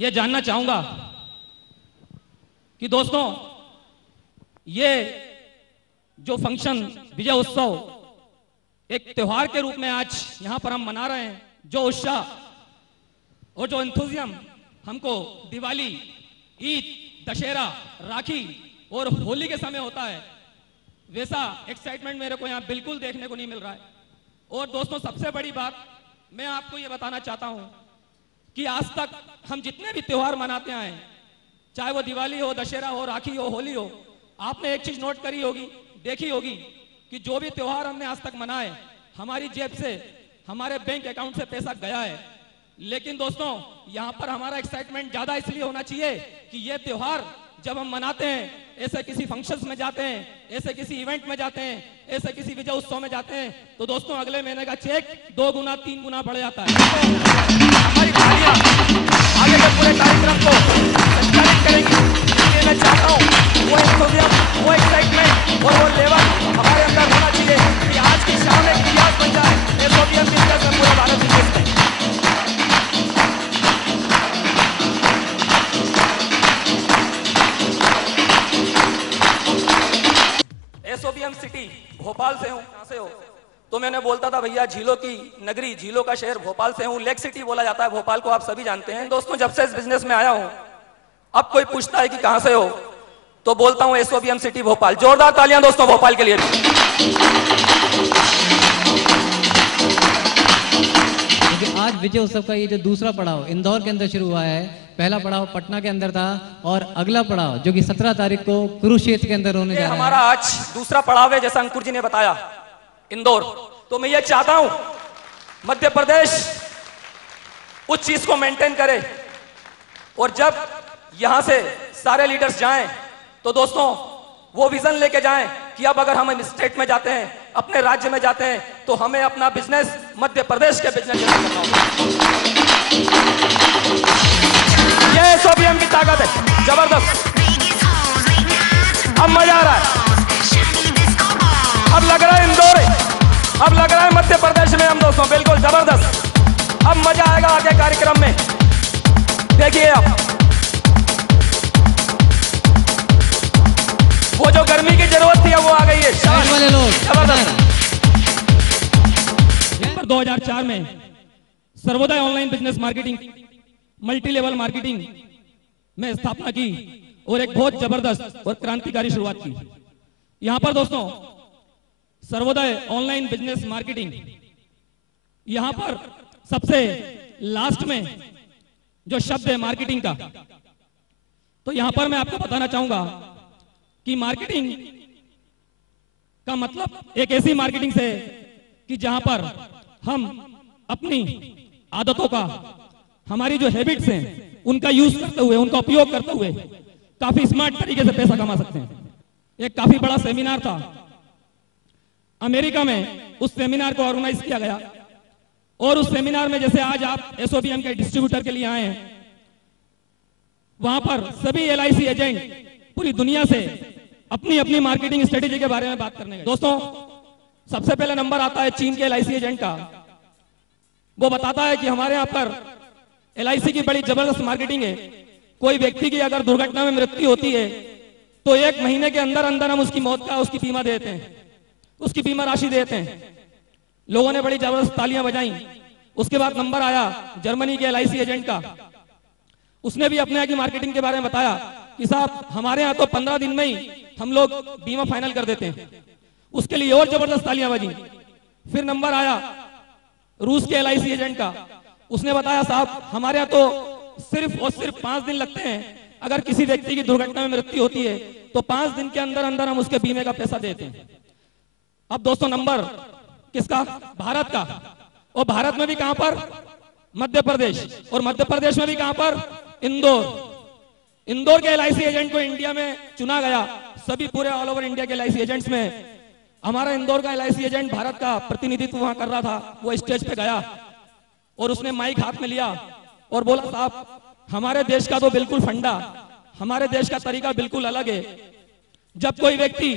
ये जानना चाहूंगा कि दोस्तों ये जो फंक्शन विजय उत्सव एक त्योहार के रूप में आज यहां पर हम मना रहे हैं, जो उत्साह और जो एंथुजियम हमको दिवाली, ईद, दशहरा, राखी और होली के समय होता है, वैसा एक्साइटमेंट मेरे को यहाँ बिल्कुल देखने को नहीं मिल रहा है। और दोस्तों सबसे बड़ी बात मैं आपको ये बताना चाहता हूं कि आज तक हम जितने भी त्योहार मनाते आए, चाहे वो दिवाली हो, दशहरा हो, राखी हो, होली हो, आपने एक चीज नोट करी होगी, देखी होगी कि जो भी त्योहार हमने आज तक मनाए, हमारी जेब से, हमारे बैंक अकाउंट से पैसा गया है। लेकिन दोस्तों यहाँ पर हमारा एक्साइटमेंट ज्यादा इसलिए होना चाहिए कि ये त्योहार जब हम मनाते हैं, ऐसे किसी फंक्शंस में जाते हैं, ऐसे किसी इवेंट में जाते हैं, ऐसे किसी विजय उत्सव में जाते हैं, तो दोस्तों अगले महीने का चेक 2 गुना 3 गुना बढ़ जाता है। हमारी तालियां आगे के पूरे कार्यक्रम को संचालित करेंगी। इसलिए मैं चाहता हूँ वो एंथुसियाज्म, वो एक्साइटमेंट और वो लेवल हमारे अंदर होना चाहिए कि आज की शाम एक इतिहास बन जाए एसओबीएम की तरफ से पूरे भारत देश में। एसओबीएम सिटी भोपाल से हूँ। कहाँ से हो? तो मैंने बोलता था भैया झीलों की नगरी, झीलों का शहर भोपाल से हूँ। लेक सिटी बोला जाता है भोपाल को, आप सभी जानते हैं। दोस्तों जब से इस बिजनेस में आया हूँ, अब कोई पूछता है कि कहाँ से हो, तो बोलता हूँ एसओबीएम सिटी भोपाल। जोरदार तालियां दोस्तों भोपाल के लिए। आज विजय उत्सव का ये जो दूसरा पड़ाव इंदौर के अंदर शुरू हुआ है, पहला पड़ाव पटना के अंदर था और अगला पड़ाव जो कि 17 तारीख को कुरुक्षेत्र के अंदर होने जा रहा है। हमारा आज दूसरा पड़ाव है, जैसा अंकुर जी ने बताया, इंदौर। तो मैं ये चाहता हूं मध्य प्रदेश उस चीज को मेंटेन करे और जब यहां से सारे लीडर्स जाएं तो दोस्तों वो विजन लेके जाएं कि अब अगर हम स्टेट में जाते हैं, अपने राज्य में जाते हैं, तो हमें अपना बिजनेस मध्य प्रदेश के बिजनेस जैसा करना होगा। ये एसओबीएम की ताकत है, जबरदस्त। अब मजा आ रहा है, अब लग रहा है इंदौर है, अब लग रहा है मध्य प्रदेश में हम दोस्तों, बिल्कुल जबरदस्त। अब मजा आएगा आगे कार्यक्रम में, देखिए आप वो जो गर्मी की जरूरत थी वो आ गई है। वाले लोग जबरदस्त। 2004 में Sarvodaya online business marketing multi level marketing में स्थापना की और एक बहुत जबरदस्त और क्रांतिकारी शुरुआत की। यहां पर दोस्तों सर्वोदय ऑनलाइन बिजनेस मार्केटिंग, यहां पर सबसे लास्ट में जो शब्द है मार्केटिंग का, तो यहां पर मैं आपको बताना चाहूंगा कि मार्केटिंग का मतलब एक ऐसी मार्केटिंग से कि जहां पर हम अपनी आदतों का, हमारी जो हैबिट्स हैं, उनका यूज करते हुए, उनका उपयोग करते हुए काफी स्मार्ट तरीके से पैसा कमा सकते हैं। एक काफी बड़ा सेमिनार था अमेरिका में, उस सेमिनार को ऑर्गेनाइज किया गया और उस सेमिनार में जैसे आज आप एसओबीएम के डिस्ट्रीब्यूटर के लिए आए हैं, वहां पर सभी एलआईसी एजेंट पूरी दुनिया से अपनी अपनी मार्केटिंग स्ट्रेटेजी के बारे में बात करने गए। दोस्तों सबसे पहले नंबर आता है चीन के एलआईसी एजेंट का। वो बताता है कि हमारे यहां पर एलआईसी की बड़ी जबरदस्त मार्केटिंग है। कोई व्यक्ति की अगर दुर्घटना में मृत्यु होती है तो 1 महीने के अंदर अंदर हम उसकी मौत का उसकी बीमा देते हैं, उसकी बीमा राशि देते हैं। लोगों ने बड़ी जबरदस्त तालियां बजाई। उसके बाद नंबर आया जर्मनी के एलआईसी एजेंट का। उसने भी अपने यहाँ की मार्केटिंग के बारे में बताया कि साहब हमारे यहाँ तो 15 दिन में ही हम लोग बीमा फाइनल कर देते हैं। उसके लिए और जबरदस्त तालियां बजी। फिर नंबर आया रूस के एलआईसी एजेंट का। उसने बताया साहब हमारे यहाँ तो सिर्फ और सिर्फ 5 दिन लगते हैं, अगर किसी व्यक्ति की दुर्घटना में मृत्यु होती है तो 5 दिन के अंदर अंदर हम उसके बीमे का पैसा देते हैं। अब दोस्तों नंबर किसका? भारत का। और भारत में भी कहां पर? मध्य प्रदेश। और मध्य प्रदेश में भी कहां पर? इंदौर। इंदौर के एलआईसी एजेंट को इंडिया में चुना गया। सभी पूरे ऑल ओवर इंडिया के एलआईसी एजेंट्स में हमारा इंदौर का एलआईसी एजेंट भारत का प्रतिनिधित्व वहां कर रहा था। वो स्टेज पे गया और उसने माइक हाथ में लिया और बोला साहब हमारे देश का तो बिल्कुल फंडा, हमारे देश का तरीका बिल्कुल अलग है। जब कोई व्यक्ति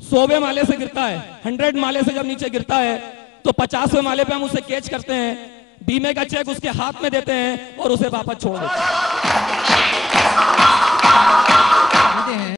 100वें माले से गिरता है, 100 माले से जब नीचे गिरता है तो 50वें माले पे हम उसे कैच करते हैं, बीमे का चेक उसके हाथ में देते हैं और उसे वापस छोड़ देते हैं।